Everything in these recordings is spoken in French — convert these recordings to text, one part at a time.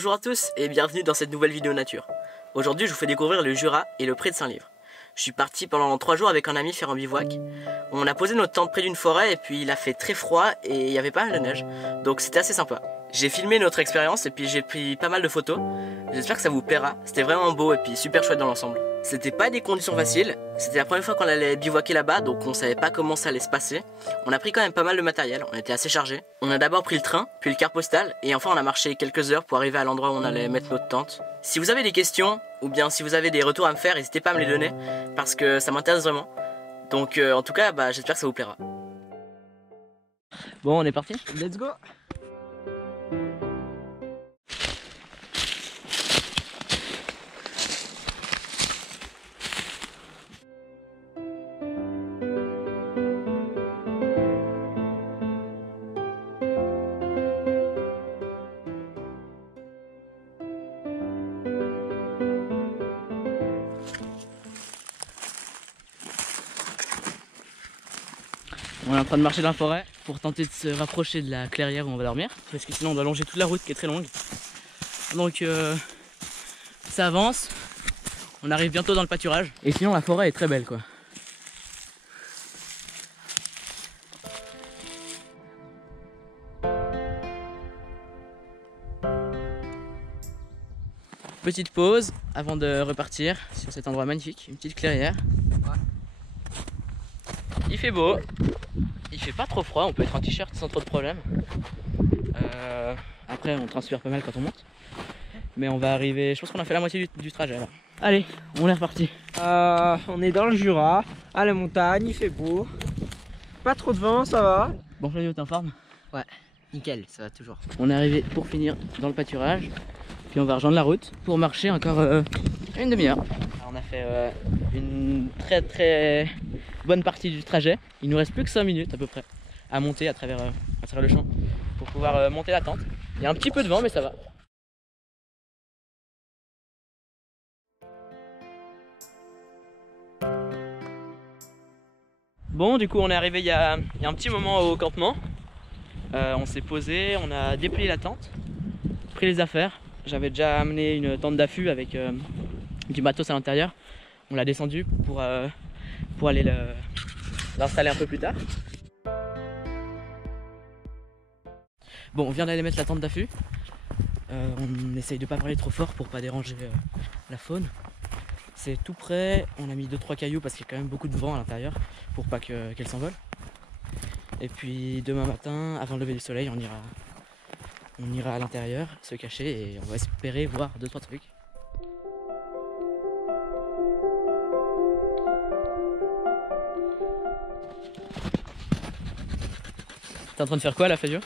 Bonjour à tous et bienvenue dans cette nouvelle vidéo nature. Aujourd'hui je vous fais découvrir le Jura et le pré de Saint-Livre. Je suis parti pendant 3 jours avec un ami faire un bivouac. On a posé notre tente près d'une forêt et puis il a fait très froid et il y avait pas mal de neige. Donc c'était assez sympa. J'ai filmé notre expérience et puis j'ai pris pas mal de photos. J'espère que ça vous plaira. C'était vraiment beau et puis super chouette dans l'ensemble. C'était pas des conditions faciles. C'était la première fois qu'on allait bivouaquer là-bas, donc on savait pas comment ça allait se passer. On a pris quand même pas mal de matériel, on était assez chargés. On a d'abord pris le train, puis le car postal, et enfin on a marché quelques heures pour arriver à l'endroit où on allait mettre notre tente. Si vous avez des questions, ou bien si vous avez des retours à me faire, n'hésitez pas à me les donner, parce que ça m'intéresse vraiment. Donc en tout cas, j'espère que ça vous plaira. Bon, on est parti? Let's go! On est en train de marcher dans la forêt pour tenter de se rapprocher de la clairière où on va dormir, parce que sinon on doit longer toute la route qui est très longue. Donc ça avance, on arrive bientôt dans le pâturage, et sinon la forêt est très belle quoi. Petite pause avant de repartir sur cet endroit magnifique, une petite clairière. Il fait beau, il fait pas trop froid, on peut être en t-shirt sans trop de problème. Après on transpire pas mal quand on monte. Mais on va arriver, je pense qu'on a fait la moitié du trajet alors. Allez, on est reparti. On est dans le Jura, à la montagne, il fait beau. Pas trop de vent, ça va. Bon Flavio, t'es en forme? Ouais, nickel, ça va toujours. On est arrivé pour finir dans le pâturage. Puis on va rejoindre la route pour marcher encore une demi-heure. On a fait une très bonne partie du trajet. Il nous reste plus que 5 minutes à peu près à monter à travers le champ pour pouvoir monter la tente. Il y a un petit peu de vent mais ça va. Bon, du coup on est arrivé il y a un petit moment au campement. On s'est posé, on a déplié la tente, pris les affaires. J'avais déjà amené une tente d'affût avec du matos à l'intérieur. On l'a descendu pour aller l'installer un peu plus tard. Bon, on vient d'aller mettre la tente d'affût. On essaye de pas parler trop fort pour pas déranger la faune. C'est tout près, on a mis 2-3 cailloux parce qu'il y a quand même beaucoup de vent à l'intérieur pour pas qu'elle s'envole. Et puis demain matin, avant le lever du soleil, on ira à l'intérieur, se cacher et on va espérer voir 2-3 trucs. T'es en train de faire quoi là, Fabio?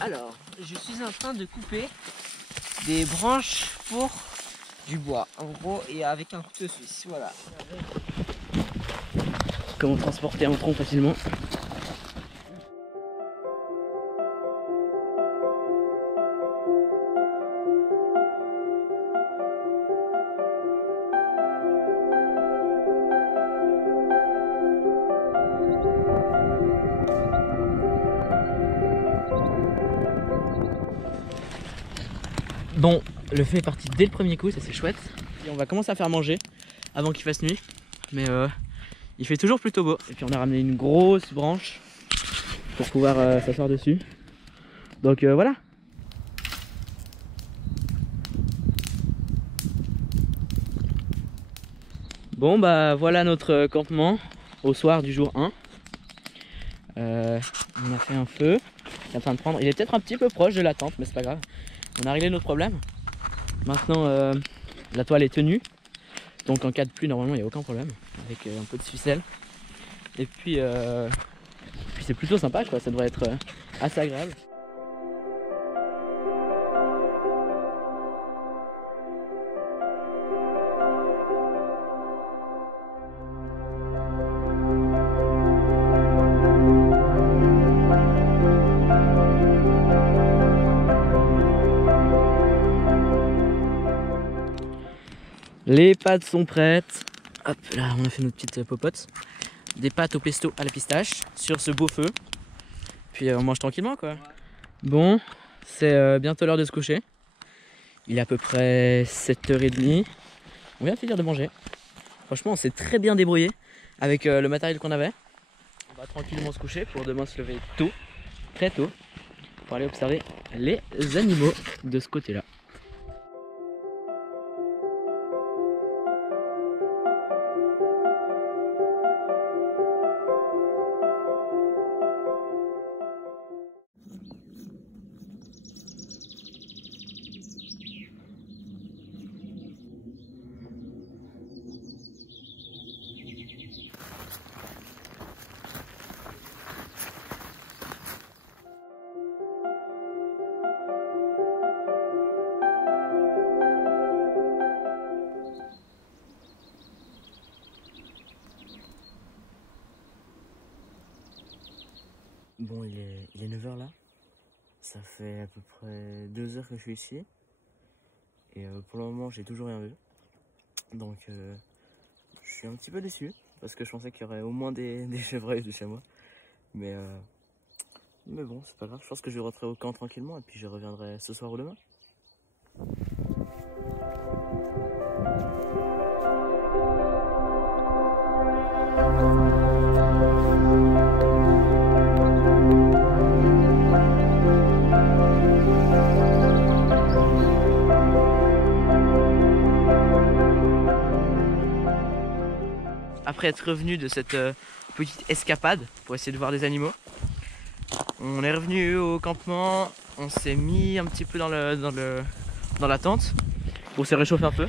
Alors, je suis en train de couper des branches pour du bois, en gros, et avec un couteau suisse, voilà. Comment transporter un tronc facilement? Bon, le feu est parti dès le premier coup, ça c'est chouette. Et on va commencer à faire manger avant qu'il fasse nuit. Mais il fait toujours plutôt beau. Et puis on a ramené une grosse branche pour pouvoir s'asseoir dessus. Donc voilà. Bon voilà notre campement au soir du jour 1. On a fait un feu. Il est en train de prendre. Il est peut-être un petit peu proche de la tente, mais c'est pas grave. On a réglé notre problème. Maintenant la toile est tenue. Donc en cas de pluie normalement il n'y a aucun problème. Avec un peu de ficelle. Et puis c'est plutôt sympa quoi, ça devrait être assez agréable. Les pâtes sont prêtes. Hop là, on a fait notre petite popote. Des pâtes au pesto à la pistache sur ce beau feu. Puis on mange tranquillement quoi. Ouais. Bon, c'est bientôt l'heure de se coucher. Il est à peu près 7h30. On vient de finir de manger. Franchement, on s'est très bien débrouillé avec le matériel qu'on avait. On va tranquillement se coucher pour demain se lever tôt, très tôt, pour aller observer les animaux de ce côté-là. Bon, il est 9h là. Ça fait à peu près 2 heures que je suis ici. Et pour le moment, j'ai toujours rien vu. Donc, je suis un petit peu déçu. Parce que je pensais qu'il y aurait au moins des chevreuils de chez moi. Mais bon, c'est pas grave. Je pense que je vais rentrer au camp tranquillement. Et puis je reviendrai ce soir ou demain. Après être revenu de cette petite escapade pour essayer de voir des animaux, on est revenu au campement, on s'est mis un petit peu dans la tente pour se réchauffer un peu.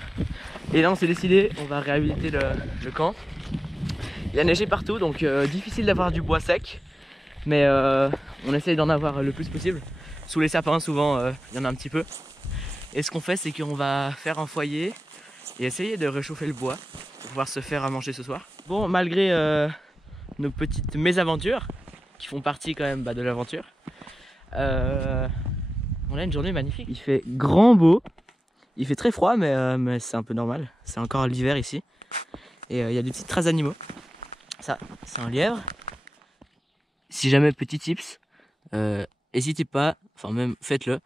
Et là on s'est décidé, on va réhabiliter le camp. Il a neigé partout, donc difficile d'avoir du bois sec, mais on essaye d'en avoir le plus possible. Sous les sapins souvent il y en a un petit peu. Et ce qu'on fait, c'est qu'on va faire un foyer et essayer de réchauffer le bois pour pouvoir se faire à manger ce soir. Bon, malgré nos petites mésaventures qui font partie quand même de l'aventure, on a une journée magnifique. Il fait grand beau, il fait très froid, mais c'est un peu normal. C'est encore l'hiver ici. Et il y a des petites traces d'animaux. Ça, c'est un lièvre. Si jamais, petit tips, n'hésitez pas, enfin même faites-le.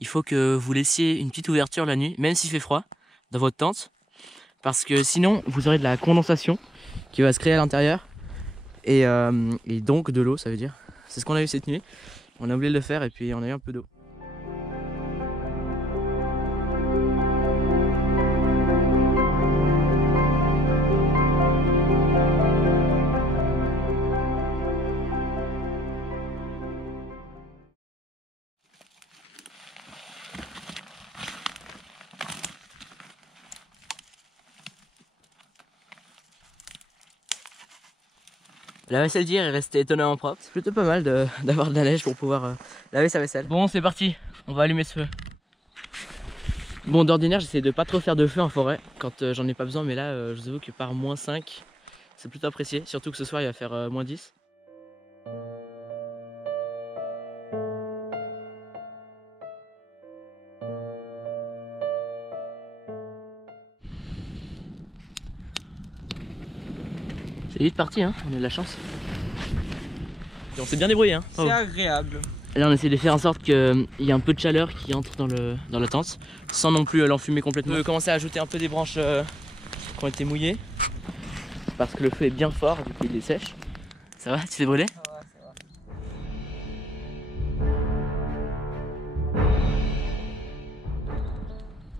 Il faut que vous laissiez une petite ouverture la nuit, même s'il fait froid, dans votre tente. Parce que sinon, vous aurez de la condensation qui va se créer à l'intérieur. Et donc de l'eau, ça veut dire. C'est ce qu'on a eu cette nuit. On a oublié de le faire et puis on a eu un peu d'eau. La vaisselle d'hier est restée étonnamment propre. C'est plutôt pas mal d'avoir de la neige pour pouvoir laver sa vaisselle. Bon, c'est parti, on va allumer ce feu. Bon, d'ordinaire, j'essaie de pas trop faire de feu en forêt quand j'en ai pas besoin, mais là, je vous avoue que par -5, c'est plutôt apprécié. Surtout que ce soir, il va faire -10. C'est vite parti, hein, on a de la chance. Et on s'est bien débrouillé, hein. C'est agréable. Et là on essaie de faire en sorte qu'il y ait un peu de chaleur qui entre dans la tente, sans non plus l'enfumer complètement. On peut commencer à ajouter un peu des branches qui ont été mouillées, parce que le feu est bien fort, du coup il est sèche. Ça va, tu t'es brûlé? Ça va, ça va.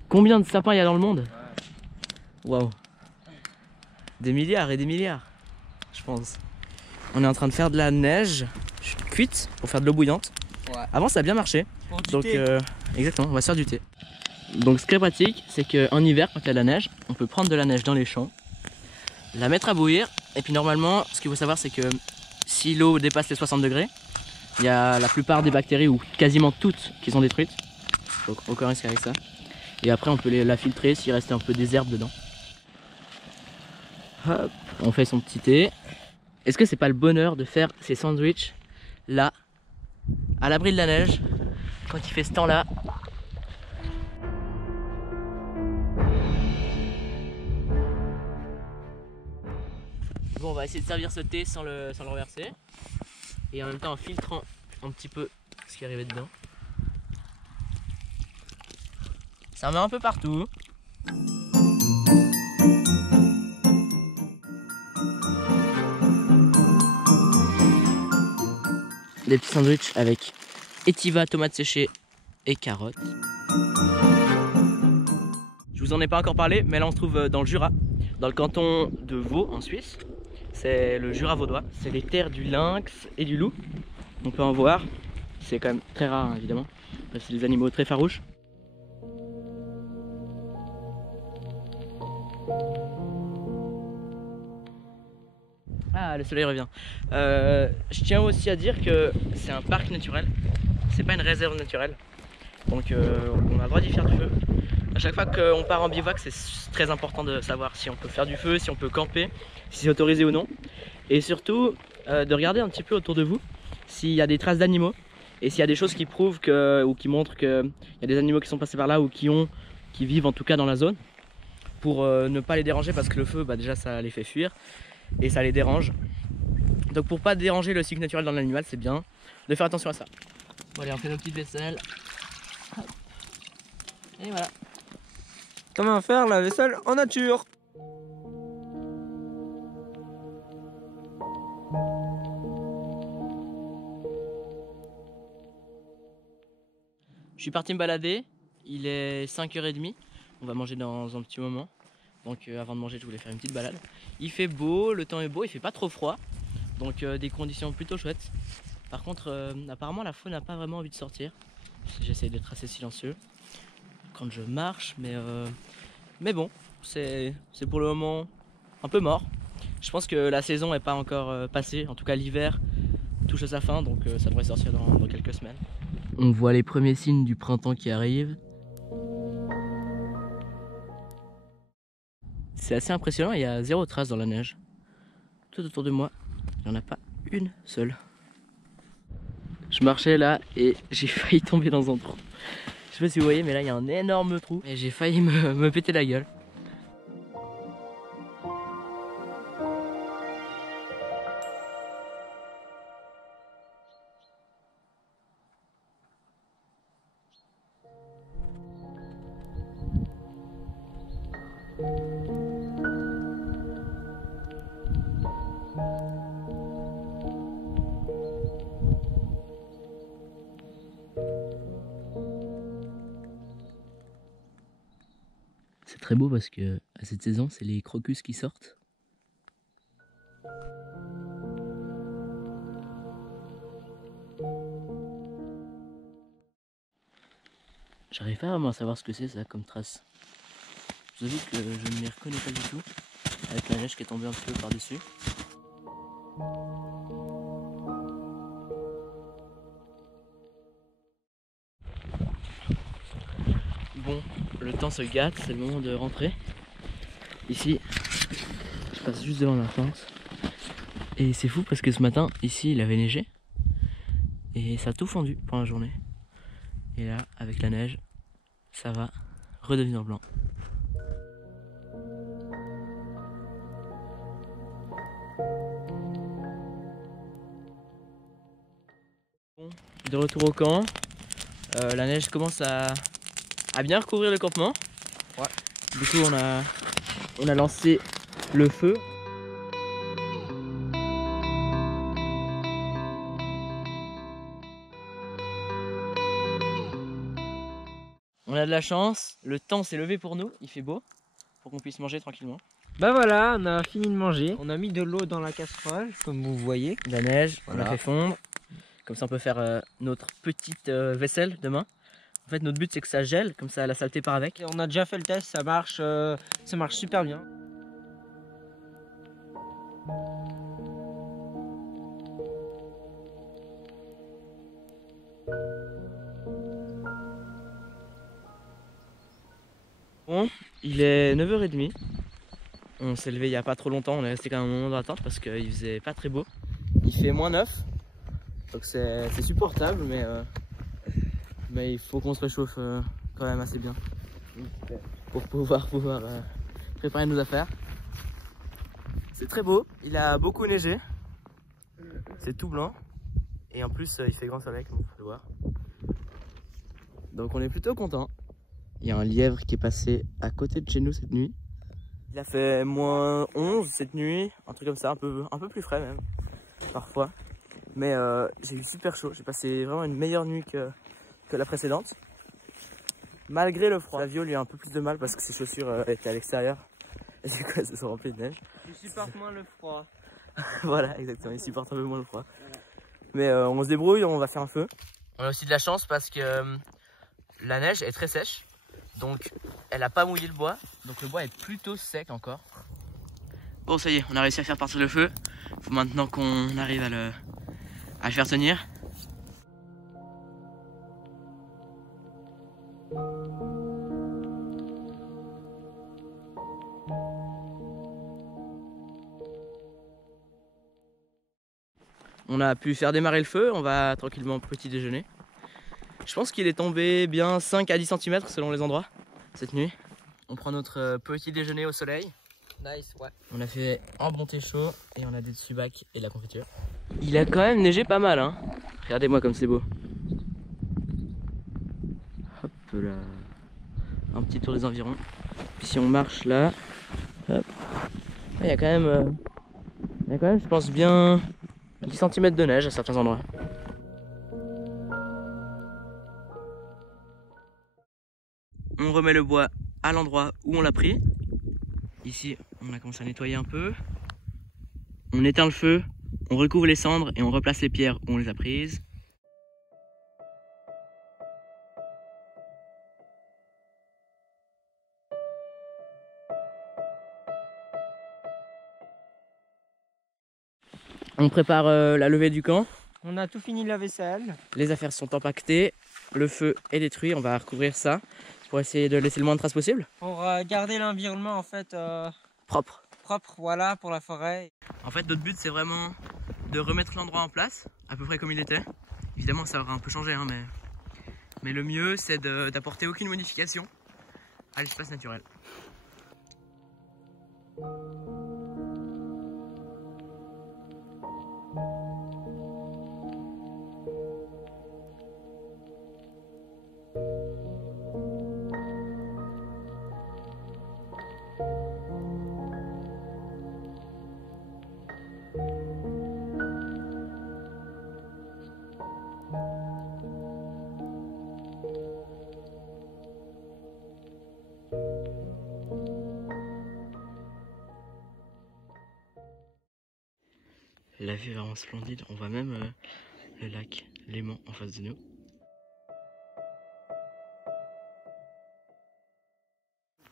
Combien de sapins il y a dans le monde? Waouh. Des milliards et des milliards, je pense. On est en train de faire de la neige cuite pour faire de l'eau bouillante. Ouais. Avant ça a bien marché. Pour du Donc thé. exactement, on va se faire du thé. Donc ce qui est pratique, c'est qu'en hiver quand il y a de la neige, on peut prendre de la neige dans les champs, la mettre à bouillir, et puis normalement ce qu'il faut savoir c'est que si l'eau dépasse les 60 degrés, il y a la plupart des bactéries ou quasiment toutes qui sont détruites. Donc aucun risque avec ça. Et après on peut la filtrer s'il reste un peu des herbes dedans. Hop, on fait son petit thé. Est-ce que c'est pas le bonheur de faire ces sandwichs là, à l'abri de la neige, quand il fait ce temps là? Bon, on va essayer de servir ce thé sans le renverser, et en même temps en filtrant un petit peu ce qui est arrivé dedans. Ça en met un peu partout. Des petits sandwichs avec étiva, tomates séchées et carottes. Je vous en ai pas encore parlé, mais là on se trouve dans le Jura, dans le canton de Vaud en Suisse. C'est le Jura vaudois, c'est les terres du lynx et du loup. On peut en voir, c'est quand même très rare hein, évidemment, parce que c'est des animaux très farouches. Ah, le soleil revient. Je tiens aussi à dire que c'est un parc naturel, c'est pas une réserve naturelle. Donc on a le droit d'y faire du feu. À chaque fois qu'on part en bivouac, c'est très important de savoir si on peut faire du feu, si on peut camper, si c'est autorisé ou non. Et surtout de regarder un petit peu autour de vous s'il y a des traces d'animaux et s'il y a des choses qui prouvent ou qui montrent qu'il y a des animaux qui sont passés par là ou qui vivent en tout cas dans la zone, pour ne pas les déranger, parce que le feu déjà ça les fait fuir et ça les dérange. Donc pour pas déranger le cycle naturel dans l'animal, c'est bien de faire attention à ça. Bon allez, on fait nos petites vaisselles. Hop. Et voilà. Comment faire la vaisselle en nature? Je suis parti me balader, il est 5h30, on va manger dans un petit moment. Donc avant de manger, je voulais faire une petite balade. Il fait beau, le temps est beau, il fait pas trop froid. Donc des conditions plutôt chouettes. Par contre, apparemment la faune n'a pas vraiment envie de sortir. J'essaie d'être assez silencieux quand je marche, mais bon, c'est pour le moment un peu mort. Je pense que la saison n'est pas encore passée, en tout cas l'hiver touche à sa fin, donc ça devrait sortir dans quelques semaines. On voit les premiers signes du printemps qui arrivent. C'est assez impressionnant, il y a 0 trace dans la neige. Tout autour de moi, il n'y en a pas une seule. Je marchais là et j'ai failli tomber dans un trou. Je sais pas si vous voyez, mais là il y a un énorme trou et j'ai failli me péter la gueule. C'est très beau parce que à cette saison, c'est les crocus qui sortent. J'arrive pas vraiment à savoir ce que c'est ça comme trace. Je vous avoue que je ne les reconnais pas du tout, avec la neige qui est tombée un petit peu par-dessus. Bon, le temps se gâte, c'est le moment de rentrer. Ici, je passe juste devant la fence. Et c'est fou parce que ce matin, ici, il avait neigé. Et ça a tout fondu pendant la journée. Et là, avec la neige, ça va redevenir blanc. Bon, de retour au camp. La neige commence à bien recouvrir le campement. Ouais. Du coup, on a lancé le feu. On a de la chance, le temps s'est levé pour nous, il fait beau, pour qu'on puisse manger tranquillement. Bah voilà, on a fini de manger. On a mis de l'eau dans la casserole, comme vous voyez. De la neige, voilà. On a fait fondre. Comme ça on peut faire notre petite vaisselle demain. En fait notre but c'est que ça gèle, comme ça la saleté part avec. Et on a déjà fait le test, ça marche super bien. Bon, il est 9h30. On s'est levé il n'y a pas trop longtemps, on est resté quand même un moment dans l'attente parce qu'il faisait pas très beau. Il fait -9, donc c'est supportable, mais il faut qu'on se réchauffe quand même assez bien pour pouvoir préparer nos affaires. C'est très beau, il a beaucoup neigé, c'est tout blanc et en plus il fait grand soleil comme vous pouvez le voir. Donc on est plutôt content. Il y a un lièvre qui est passé à côté de chez nous cette nuit. Il a fait -11 cette nuit, un truc comme ça, un peu plus frais même, parfois. Mais j'ai eu super chaud, j'ai passé vraiment une meilleure nuit que la précédente. Malgré le froid. Flavio lui a un peu plus de mal parce que ses chaussures étaient à l'extérieur. Et du coup elles se sont remplies de neige. Je supporte moins le froid. Voilà, exactement, il supporte un peu moins le froid. Mais on se débrouille, on va faire un feu. On a aussi de la chance parce que la neige est très sèche. Donc elle a pas mouillé le bois. Donc le bois est plutôt sec encore. Bon, ça y est, on a réussi à faire partir le feu. Faut maintenant qu'on arrive à le faire tenir. On a pu faire démarrer le feu, on va tranquillement petit déjeuner. Je pense qu'il est tombé bien 5 à 10 cm selon les endroits cette nuit. On prend notre petit déjeuner au soleil. Nice, ouais. On a fait un bon thé chaud et on a des subacs et de la confiture. Il a quand même neigé pas mal, hein. Regardez-moi comme c'est beau. Hop là. Un petit tour des environs. Puis si on marche là, hop. Il y a quand même, je pense, bien 10 cm de neige à certains endroits. On remet le bois à l'endroit où on l'a pris. Ici, on a commencé à nettoyer un peu. On éteint le feu, on recouvre les cendres et on replace les pierres où on les a prises. On prépare la levée du camp. On a tout fini la vaisselle. Les affaires sont empaquetées, le feu est détruit, on va recouvrir ça pour essayer de laisser le moins de traces possible. Pour garder l'environnement en fait Propre. propre, voilà, pour la forêt. En fait, notre but c'est vraiment de remettre l'endroit en place, à peu près comme il était. Évidemment, ça aura un peu changé, hein, mais le mieux c'est d'apporter aucune modification à l'espace naturel. La vue est vraiment splendide, on voit même le lac Léman en face de nous.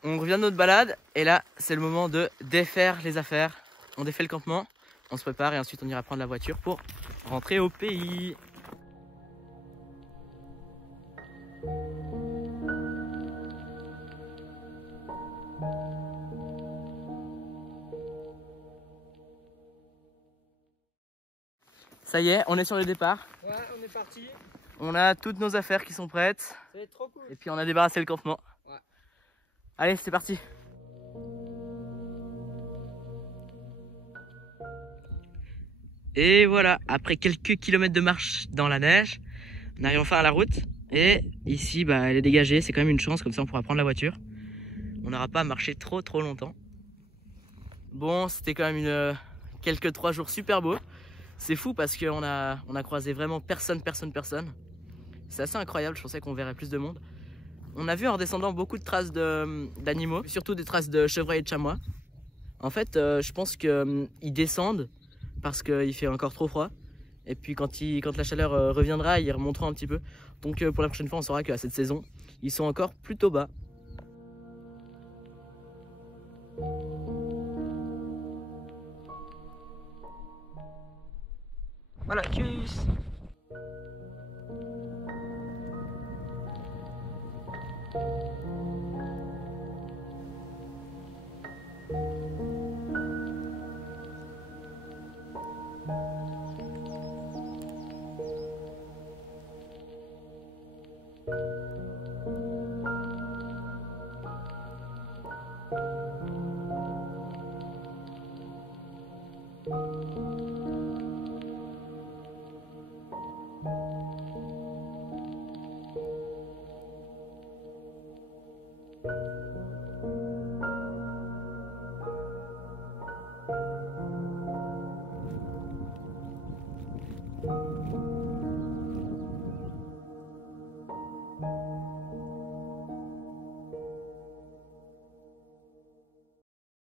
On revient de notre balade et là c'est le moment de défaire les affaires. On défait le campement, on se prépare et ensuite on ira prendre la voiture pour rentrer au pays. Ça y est, on est sur le départ. Ouais, on est parti. On a toutes nos affaires qui sont prêtes. Ça va être trop cool. Et puis on a débarrassé le campement. Ouais. Allez, c'est parti. Et voilà, après quelques kilomètres de marche dans la neige, on arrive enfin à la route. Et ici, bah, elle est dégagée, c'est quand même une chance, comme ça on pourra prendre la voiture. On n'aura pas à marcher trop longtemps. Bon, c'était quand même quelques 3 jours super beaux. C'est fou parce qu'on a croisé vraiment personne. C'est assez incroyable, je pensais qu'on verrait plus de monde. On a vu en redescendant beaucoup de traces d'animaux, surtout des traces de chevreuils et de chamois. En fait, je pense qu'ils descendent parce qu'il fait encore trop froid. Et puis quand la chaleur reviendra, ils remonteront un petit peu. Donc pour la prochaine fois, on saura qu'à cette saison, ils sont encore plutôt bas. Voilà, tchuss.